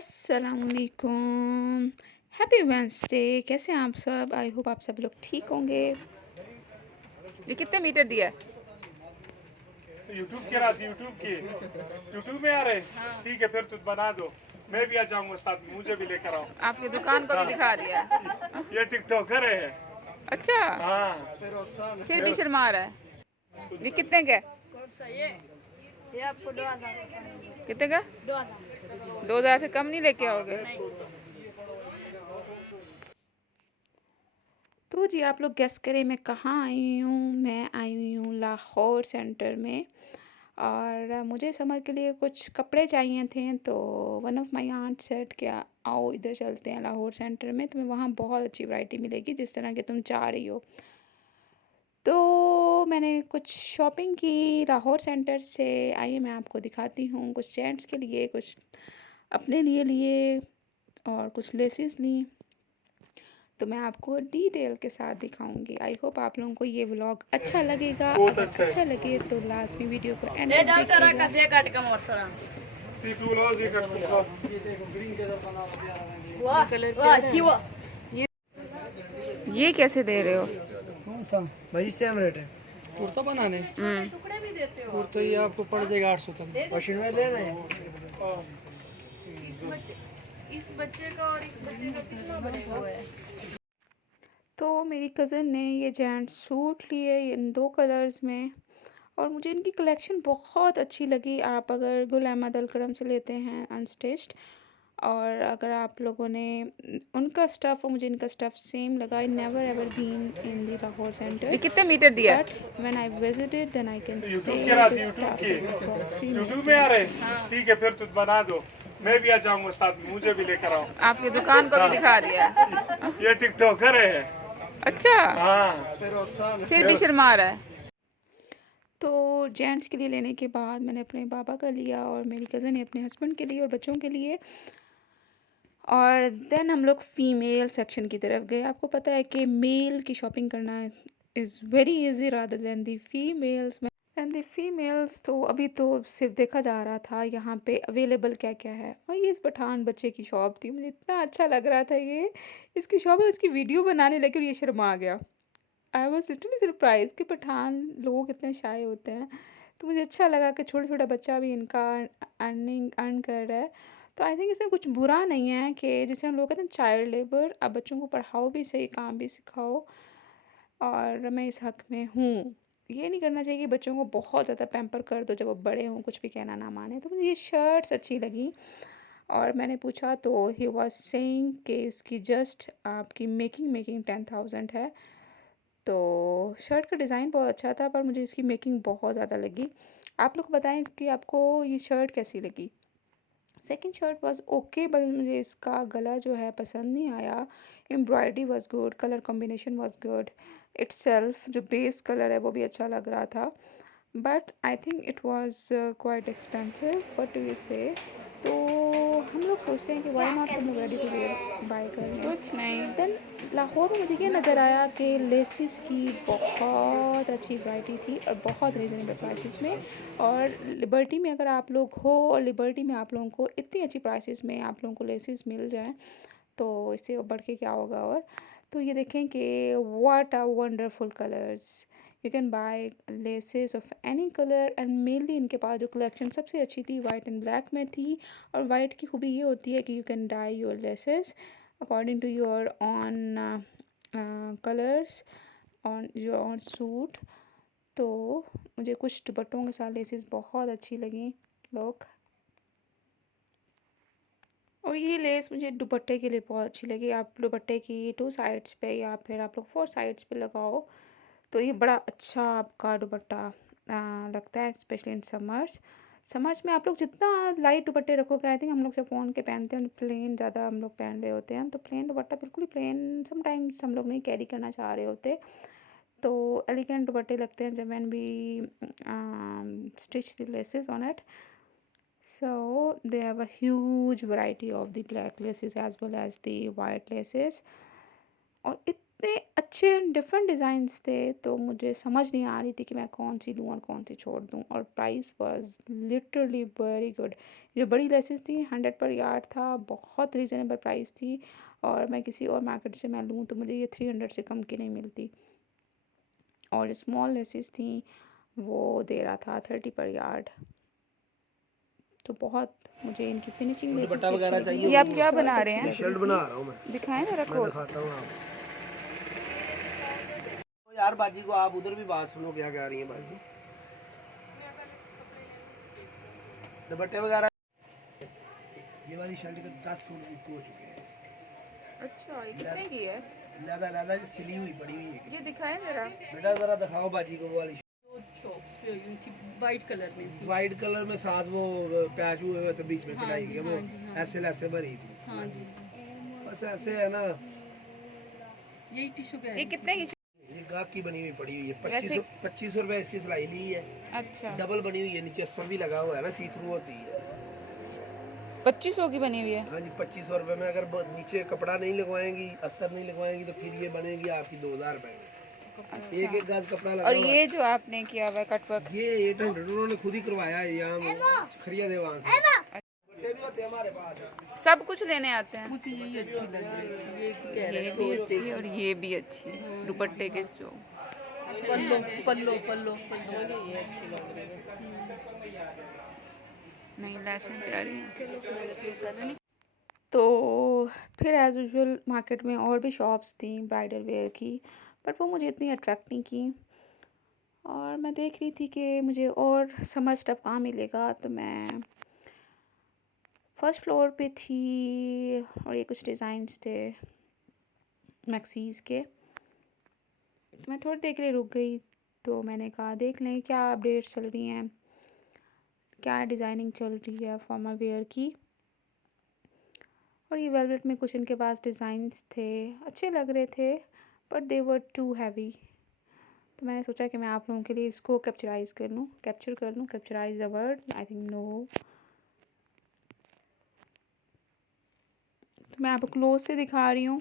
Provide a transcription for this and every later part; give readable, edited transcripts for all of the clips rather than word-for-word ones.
अस्सलामुअलैकुम। Happy Wednesday. कैसे हैं आप सब? आई होप आप सब लोग ठीक होंगे। ये कितने मीटर दिया है? यूट्यूब की रात यूट्यूब में आ रहे हैं। ठीक है, फिर तुम बना दो, मैं भी आ जाऊंगा साथ में, मुझे भी लेकर आओ। आपकी दुकान को भी दिखा दिया है। ये टिकटॉकर है। अच्छा, हाँ, फिर भी शर्मा रहा है। ये कितने का है? कौन सा ये आपको 2000 कितने का? 2000 2000 से कम नहीं लेके आओगे? तो जी आप लोग गेस करें मैं कहाँ आई हूँ। मैं आई हुई हूँ लाहौर सेंटर में, और मुझे समर के लिए कुछ कपड़े चाहिए थे। तो one of my aunt said क्या आओ इधर चलते हैं लाहौर सेंटर में, तुम्हें वहाँ बहुत अच्छी वैरायटी मिलेगी जिस तरह के तुम चाह रही हो। तो मैंने कुछ शॉपिंग की लाहौर सेंटर से। आइए मैं आपको दिखाती हूँ, कुछ जेंट्स के लिए, कुछ अपने लिए और कुछ लेसिस ली। तो मैं आपको डिटेल के साथ दिखाऊंगी। आई होप आप लोगों को ये व्लॉग अच्छा लगेगा। बहुत अगर अच्छा है। अच्छा लगे तो लास्ट में वीडियो को एंड ए तक डॉक्टर देखिएगा। कसे काट का मोर सरा वाह वाह की वाह ये कैसे दे रहे हो? कौन सा भाई? सेम रेट है। कुर्ता बनाने टुकड़े भी देते हो कुर्ता ये आपको पड़ जाएगा 800 तक। मशीन में ले रहे हैं। इस बच्चे का और इस बच्चे का कितना बनेगा हुआ है। तो मेरी कज़न ने ये जेंट्स सूट लिए इन 2 कलर्स में, और मुझे इनकी कलेक्शन बहुत अच्छी लगी। आप अगर गुल अहमद अल करम से लेते हैं अनस्टिच्ड, और अगर आप लोगों ने उनका स्टफ़ और मुझे इनका स्टफ़ सेम लगा। I never ever been in the Lahore centre. ये कितने मीटर दिया? But when I visited then I can say YouTube की रात the stuff is approximately. YouTube में आ रहे हैं। ठीक है, फिर तुम बना दो, मैं भी आ जाऊंगा साथ में, मुझे भी लेकर आओ। आपकी दुकान को भी दिखा दिया है। ये टिकटॉकर है। अच्छा, हाँ, फिर भी शर्मा रहा है। तो जेंट्स के लिए लेने के बाद मैंने अपने पापा का लिया, और मेरी कज़न ने अपने हस्बैंड के लिए और बच्चों के लिए। और देन हम लोग फ़ीमेल सेक्शन की तरफ गए। आपको पता है कि मेल की शॉपिंग करना is very easy rather than the females. And the females तो अभी तो सिर्फ देखा जा रहा था यहाँ पे अवेलेबल क्या क्या है। और ये इस पठान बच्चे की शॉप थी, मुझे इतना अच्छा लग रहा था ये इसकी शॉप है। उसकी वीडियो बनाने लगी और ये शर्मा गया। आई वॉज लिटरली सरप्राइज कि पठान लोग इतने शाय होते हैं। तो मुझे अच्छा लगा कि छोटा छोटा बच्चा भी इनका अर्न कर रहा है। तो आई थिंक इसमें कुछ बुरा नहीं है कि जैसे हम लोग कहते हैं चाइल्ड लेबर, आप बच्चों को पढ़ाओ भी सही, काम भी सिखाओ, और मैं इस हक में हूँ। ये नहीं करना चाहिए कि बच्चों को बहुत ज़्यादा पैम्पर कर दो जब वो बड़े हों, कुछ भी कहना ना माने। तो मुझे ये शर्ट्स अच्छी लगी, और मैंने पूछा तो ही वॉज सेइंग कि इसकी जस्ट आपकी मेकिंग 10,000 है। तो शर्ट का डिज़ाइन बहुत अच्छा था, पर मुझे इसकी मेकिंग बहुत ज़्यादा लगी। आप लोग बताएं इसकी आपको ये शर्ट कैसी लगी? Second shirt was okay, but मुझे इसका गला जो है पसंद नहीं आया। Embroidery was good, colour combination was good, itself जो बेस कलर है वो भी अच्छा लग रहा था। But I think it was quite expensive, what do you से? तो हम लोग सोचते हैं कि वाई नॉट हम लोग रेडी टू वेयर बाय कर लें। कुछ नहीं। देन लाहौर में मुझे ये नज़र आया कि लेसिस की बहुत अच्छी वैरायटी थी और बहुत रीज़नेबल प्राइसेस में। और लिबर्टी में अगर आप लोग हो, और लिबर्टी में आप लोगों को इतनी अच्छी प्राइसेस में आप लोगों को लेसिस मिल जाएँ, तो इससे बढ़ के क्या होगा। और तो ये देखें कि what are wonderful colours. You can buy laces of any colour, and mainly इनके पास जो कलेक्शन सबसे अच्छी थी वाइट एंड ब्लैक में थी। और वाइट की खूबी ये होती है कि you can dye your laces according to your own colours on your own suit. तो मुझे कुछ दुपट्टों के साथ लेसेस बहुत अच्छी लगी। लोग, और ये लेस मुझे दुपट्टे के लिए बहुत अच्छी लगी। आप दुपट्टे की 2 साइड्स पे या फिर आप लोग 4 साइड्स पे लगाओ तो ये बड़ा अच्छा आपका दुपट्टा लगता है, स्पेशली इन समर्स में। आप लोग जितना लाइट दुपट्टे रखोगे, आई थिंक हम लोग जब फ़ोन के पहनते हैं तो प्लेन ज़्यादा हम लोग पहन रहे होते हैं, तो प्लेन दुपट्टा बिल्कुल ही प्लेन समटाइम्स हम लोग नहीं कैरी करना चाह रहे होते। तो एलिगेंट दुपट्टे लगते हैं जब मैन भी stitch the laces on it. So they have a huge variety of the black laces as well as the white laces, और इतने अच्छे डिफरेंट डिज़ाइंस थे, तो मुझे समझ नहीं आ रही थी कि मैं कौन-सी लूँ और कौन-सी छोड़ दूँ, और price was literally very good. जो बड़ी लेसेस थी 100 पर यार्ड था, बहुत रीज़नेबल प्राइस थी, और मैं किसी और मार्केट से मैं लूँ तो मुझे ये 300 से कम की नहीं मिलती। और जो स्मॉल लेसेस थी वो दे रहा था 30 पर यार्ड। तो बहुत मुझे इनकी फिनिशिंग लेसेस दुपट्टा भी अच्छी वगैरह लगी। चाहिए ये आप वो क्या शर्ट बना रहे अच्छी हैं? टी शर्ट बना रहा हूँ मैं दिखाएं ज़रा मैं खोल। दिखाता हूँ आपको। यार बाजी को आप उधर भी बात सुनो क्या कह रही हैं बाजी। दुपट्टे वगैरह ये वाली शर्ट के 10 सूट बुक हो चुके हैं। अच्छा, ये कितने की है? लादा लादा सिली हुई पड़ी हुई है ये दिखाएं ज़रा। बेटा जरा दिखाओ बाजी को वो वाली शॉप्स पे हुई थी, वाइट कलर में थी। वाइट कलर में साथ वो पैच हुए हुए थे बीच में हाँ कढ़ाई जी, के वो हाँ जी, हाँ ऐसे लैसे भरी थी। हाँ जी, बस ऐसे है ना यही टिश्यू का ये कितने की? ये गाहक की बनी हुई पड़ी हुई है। वैसे 2500 रुपए इसकी सिलाई ली है। अच्छा, डबल बनी हुई है नीचे सम भी लगा हुआ है ना सी थ्रू होती है। 2500 की बनी हुई है। हाँ जी 2500 रुपए में अगर नीचे कपड़ा नहीं लगवाएंगी अस्तर नहीं लगवाएंगी तो फिर ये बनेगी आपकी 2000 रुपए में। एक एक गज कपड़ा लगा और हुआ ये जो आपने किया हुआ है कटवर्क, ये 800 उन्होंने खुद ही करवाया है यहाँ खरिया देवान से। दुपट्टे भी होते हैं हमारे पास। सब कुछ लेने आते हैं। मुझे यही अच्छी लग रही थी, ये कह ये रहे भी अच्छी है और ये भी अच्छी है, दुपट्टे के जो पल्लो पल्लो पल्लो पल्लो ये अच्छी लग रही है। नहीं लेसें प्यारी हैं। तो फिर एज़ यूजुअल मार्केट में और भी शॉप्स थी ब्राइडल वेयर की, बट वो मुझे इतनी अट्रैक्ट नहीं की, और मैं देख रही थी कि मुझे और समर स्टफ़ कहाँ मिलेगा, तो मैं फर्स्ट फ्लोर पे थी, और ये कुछ डिज़ाइंस थे मैक्सीज़ के। तो मैं थोड़ी देर के लिए रुक गई, तो मैंने कहा देख लें क्या अपडेट्स चल रही हैं, क्या डिज़ाइनिंग चल रही है फॉर्मल वेयर की। और ये वेलवेट में कुछ इनके पास डिज़ाइंस थे, अच्छे लग रहे थे, but they were too heavy. तो मैंने सोचा कि मैं आप लोगों के लिए इसको capitalize the word, I think no. तो मैं आपको क्लोज से दिखा रही हूँ।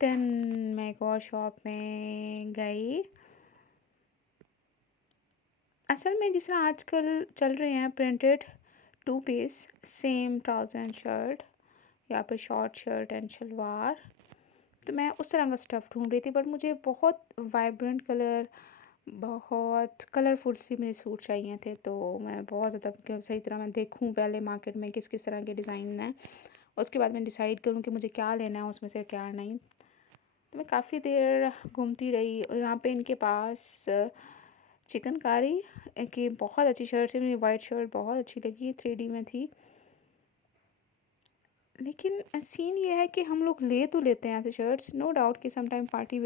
देन मैं एक और शॉप में गई। असल में जिस तरह आजकल चल रहे हैं printed 2 piece same trouser and shirt, या फिर शॉर्ट शर्ट एंड शलवार, तो मैं उस तरह का स्टफ़ ढूंढ रही थी, बट मुझे बहुत वाइब्रेंट कलर, बहुत कलरफुल सी मुझे सूट चाहिए थे। तो मैं बहुत ज़्यादा सही तरह मैं देखूं पहले मार्केट में किस किस तरह के डिज़ाइन हैं, उसके बाद मैं डिसाइड करूं कि मुझे क्या लेना है उसमें से क्या नहीं। तो मैं काफ़ी देर घूमती रही, और यहाँ पे इनके पास चिकनकारी की बहुत अच्छी शर्ट थी, मुझे वाइट शर्ट बहुत अच्छी लगी, 3D में थी। लेकिन सीन ये है कि हम लोग ले तो लेते हैं ऐसे शर्ट्स, नो डाउट कि समटाइम पार्टी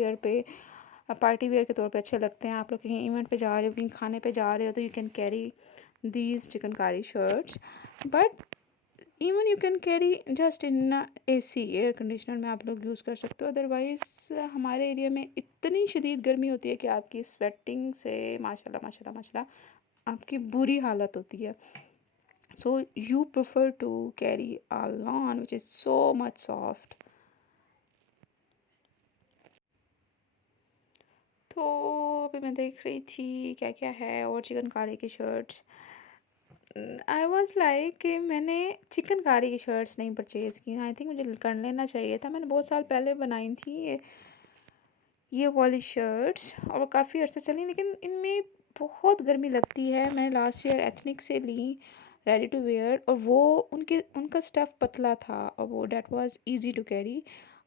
वेयर के तौर पे अच्छे लगते हैं। आप लोग कहीं इवेंट पे जा रहे हो, कहीं खाने पे जा रहे हो, तो you can carry these chikankari shirts, but even you can carry just in AC air conditioner में आप लोग यूज़ कर सकते हो। अदरवाइज़ हमारे एरिया में इतनी शदीद गर्मी होती है कि आपकी स्वेटिंग से माशाल्लाह माशाल्लाह माशाल्लाह आपकी बुरी हालत होती है। So you prefer to carry a lawn which is so much soft. तो अभी मैं देख रही थी क्या क्या है, और चिकनकारी की शर्ट्स। आई वॉज लाइक कि मैंने चिकनकारी की शर्ट्स नहीं परचेज़ की, आई थिंक मुझे कर लेना चाहिए था। मैंने बहुत साल पहले बनाई थी ये वाली शर्ट्स, और काफ़ी अर्सा चली, लेकिन इनमें बहुत गर्मी लगती है। मैंने लास्ट ईयर एथनिक से ली रेडी टू वेयर, और वो उनका स्टफ़ पतला था, और वो that was easy to carry,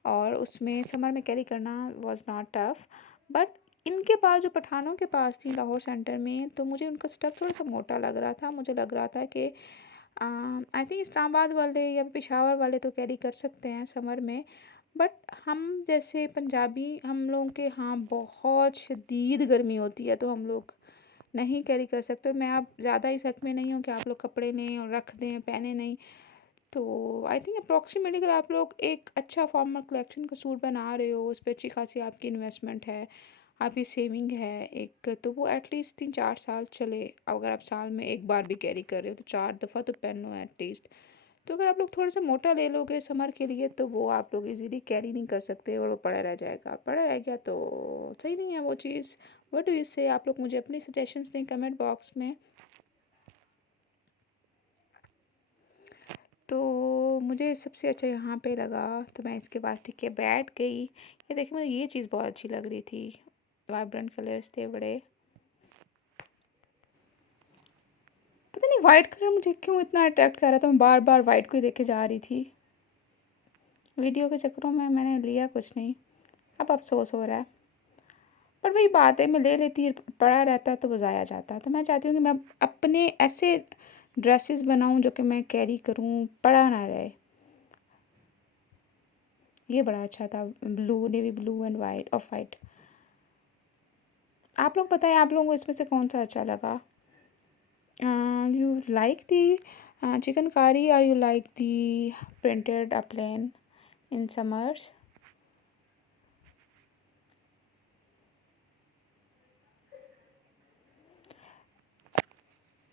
और उसमें समर में कैरी करना वाज नॉट टफ। बट इनके पास जो पठानों के पास थी लाहौर सेंटर में, तो मुझे उनका स्टफ़ थोड़ा सा मोटा लग रहा था। मुझे लग रहा था कि आई थिंक इस्लामाबाद वाले या पेशावर वाले तो कैरी कर सकते हैं समर में, बट हम जैसे पंजाबी, हम लोगों के यहाँ बहुत शदीद गर्मी होती है, तो हम लोग नहीं कैरी कर सकते। और मैं अब ज़्यादा इस हक में नहीं हूँ कि आप लोग कपड़े लें और रख दें, पहने नहीं। तो आई थिंक अप्रॉक्सीमेटली अगर आप लोग एक अच्छा फॉर्मल कलेक्शन का सूट बना रहे हो, उस पर अच्छी खासी आपकी इन्वेस्टमेंट है, आपकी सेविंग है एक, तो वो एटलीस्ट 3-4 साल चले। अगर आप साल में एक बार भी कैरी कर रहे हो तो 4 दफ़ा तो पहनो एटलीस्ट। तो अगर आप लोग थोड़ा सा मोटा ले लोगे समर के लिए तो वो आप लोग इजीली कैरी नहीं कर सकते और वो पड़ा रह जाएगा। पड़ा रह गया तो सही नहीं है वो चीज़। व्हाट डू यू से? आप लोग मुझे अपनी सजेशंस दें कमेंट बॉक्स में। तो मुझे सबसे अच्छा यहाँ पे लगा तो मैं इसके बाद ठीक है बैठ गई। ये देखिए मुझे ये चीज़ बहुत अच्छी लग रही थी। वाइब्रेंट कलर्स थे बड़े। पता नहीं वाइट कलर मुझे क्यों इतना अट्रैक्ट कर रहा था। मैं बार बार वाइट को ही देखे जा रही थी। वीडियो के चक्करों में मैंने लिया कुछ नहीं। अब अफसोस हो रहा है। पर वही बात है मैं ले लेती पड़ा रहता तो वो ज़ाया जाता। तो मैं चाहती हूँ कि मैं अपने ऐसे ड्रेसेस बनाऊँ जो कि मैं कैरी करूँ, पड़ा ना रहे। ये बड़ा अच्छा था, blue, navy blue and white, of white. आप लोग बताएं आप लोगों को इसमें से कौन सा अच्छा लगा? यू लाइक दी चिकनकारी और you like the printed plain in summers?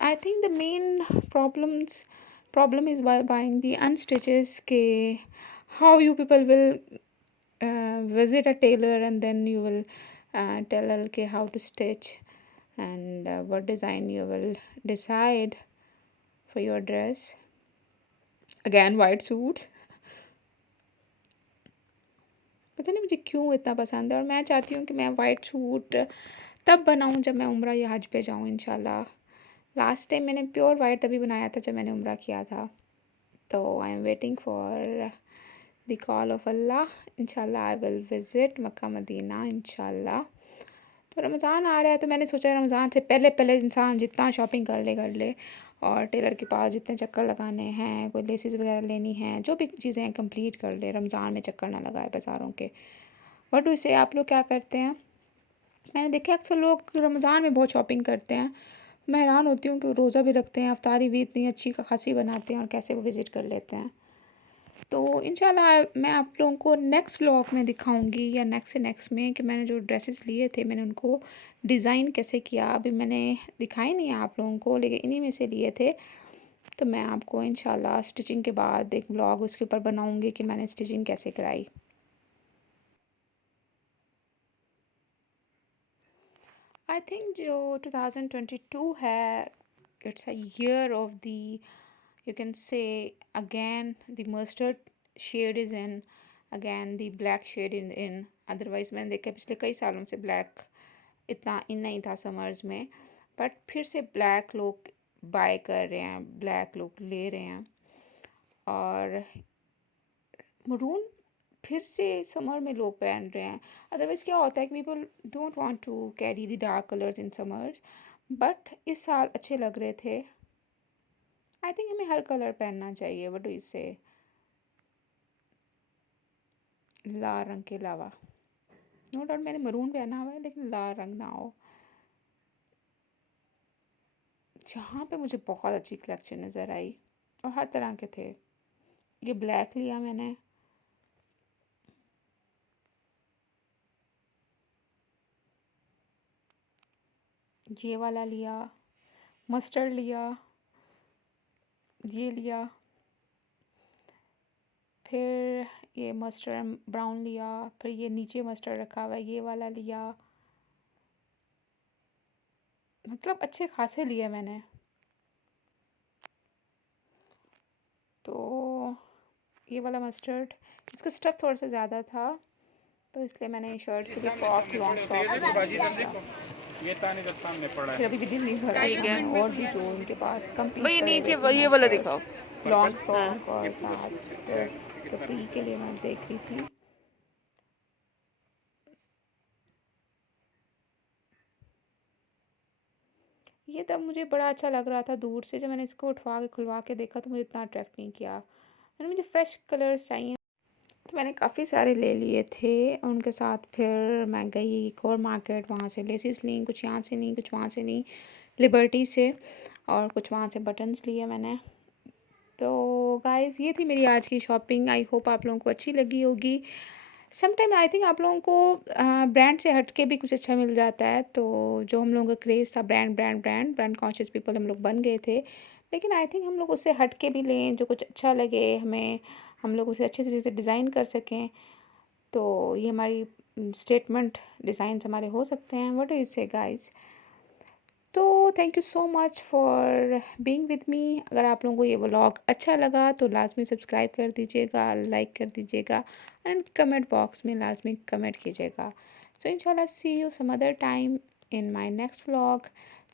I think the main problem is by buying the unstitches के how you people will visit a tailor and then you will tell her के how to stitch and what design you will decide for your dress. Again white suits. पता नहीं मुझे क्यों इतना पसंद है और मैं चाहती हूँ कि मैं वाइट सूट तब बनाऊँ जब मैं उम्रा या हज पे जाऊँ इंशाल्लाह। लास्ट टाइम मैंने प्योर वाइट तभी बनाया था जब मैंने उम्रा किया था। तो I am waiting for the call of Allah. इंशाल्लाह I will visit Mecca Medina इंशाल्लाह। तो रमज़ान आ रहा है तो मैंने सोचा रमज़ान से पहले पहले इंसान जितना शॉपिंग कर ले और टेलर के पास जितने चक्कर लगाने हैं, कोई लेसिस वगैरह लेनी हैं, जो भी चीज़ें हैं कंप्लीट कर ले। रमज़ान में चक्कर ना लगाए बाज़ारों के। व्हाट डू से? आप लोग क्या करते हैं? मैंने देखा अक्सर लोग रमज़ान में बहुत शॉपिंग करते हैं। मैं हैरान होती हूँ कि वो रोज़ा भी रखते हैं, अफ्तारी भी इतनी अच्छी खासी बनाते हैं और कैसे वो विज़िट कर लेते हैं। तो इंशाल्लाह मैं आप लोगों को नेक्स्ट व्लॉग में दिखाऊंगी या नेक्स्ट से नेक्स्ट में कि मैंने जो ड्रेसेस लिए थे मैंने उनको डिज़ाइन कैसे किया। अभी मैंने दिखाई नहीं है आप लोगों को लेकिन इन्हीं में से लिए थे। तो मैं आपको इंशाल्लाह स्टिचिंग के बाद एक व्लॉग उसके ऊपर बनाऊंगी कि मैंने स्टिचिंग कैसे कराई। आई थिंक जो 2022 है it's a year of the you can say again the mustard shade is in, again the black shade in otherwise मैंने देखा पिछले कई सालों से black इतना इन नहीं था समर्स में बट फिर से black लोग बाय कर रहे हैं, black लोग ले रहे हैं और मरून फिर से समर में लोग पहन रहे हैं। अदरवाइज़ क्या होता है कि people don't want to carry the dark colours in summers but इस साल अच्छे लग रहे थे। आई थिंक हमें हर कलर पहनना चाहिए। व्हाट डू यू से? लाल रंग के अलावा नो डाउट मैंने मरून पहना हुआ है लेकिन लाल रंग ना हो। जहाँ पे मुझे बहुत अच्छी कलेक्शन नज़र आई और हर तरह के थे। ये ब्लैक लिया मैंने, ये वाला लिया, मस्टर्ड लिया, ये लिया, फिर ये मस्टर्ड ब्राउन लिया, फिर ये नीचे मस्टर्ड रखा हुआ है ये वाला लिया। मतलब अच्छे खासे लिए मैंने। तो ये वाला मस्टर्ड इसका स्टफ़ थोड़ा सा ज़्यादा था तो इसलिए मैंने शर्ट के लिए फ्रॉक लॉन्ग फ्रॉक लिया। ये ताने का सामने पड़ा फिर अभी भी दिल नहीं भर रहा है मैं और भी जो उनके पास कम पीस भाई पड़े नीचे हुए थे ये वाला दिखाओ। लॉन्ग फ्रॉक और साथ कपड़ी के लिए मैं देख रही थी। ये तब मुझे बड़ा अच्छा लग रहा था दूर से। जब मैंने इसको उठवा के खुलवा के देखा तो मुझे इतना अट्रैक्ट नहीं किया। मैंने मुझे फ्रेश कलर्स चाहिए तो मैंने काफ़ी सारे ले लिए थे। उनके साथ फिर मैं गई एक और मार्केट, वहाँ से लेसिस ली, कुछ यहाँ से ली कुछ वहाँ से ली लिबर्टी से और कुछ वहाँ से बटन्स लिए मैंने। तो गाइज़ ये थी मेरी आज की शॉपिंग। आई होप आप लोगों को अच्छी लगी होगी। समटाइम आई थिंक आप लोगों को ब्रांड से हट के भी कुछ अच्छा मिल जाता है। तो जो हम लोगों का क्रेज़ था ब्रांड कॉन्शियस पीपल हम लोग बन गए थे लेकिन आई थिंक हम लोग उससे हट के भी लें, जो कुछ अच्छा लगे हमें, हम लोग उसे अच्छे तरीके से डिज़ाइन कर सकें, तो ये हमारी स्टेटमेंट डिज़ाइंस हमारे हो सकते हैं। व्हाट डू यू से गाइस? तो thank you so much for being with me. अगर आप लोगों को ये व्लॉग अच्छा लगा तो लाजमी सब्सक्राइब कर दीजिएगा, लाइक कर दीजिएगा एंड कमेंट बॉक्स में लाजमी कमेंट कीजिएगा। सो इंशाल्लाह see you some other time in my next vlog.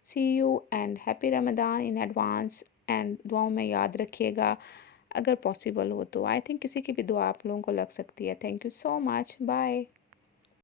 See you and happy Ramzan in advance and दुआओं में याद रखिएगा अगर पॉसिबल हो तो। आई थिंक किसी की भी दुआ आप लोगों को लग सकती है। Thank you so much, bye.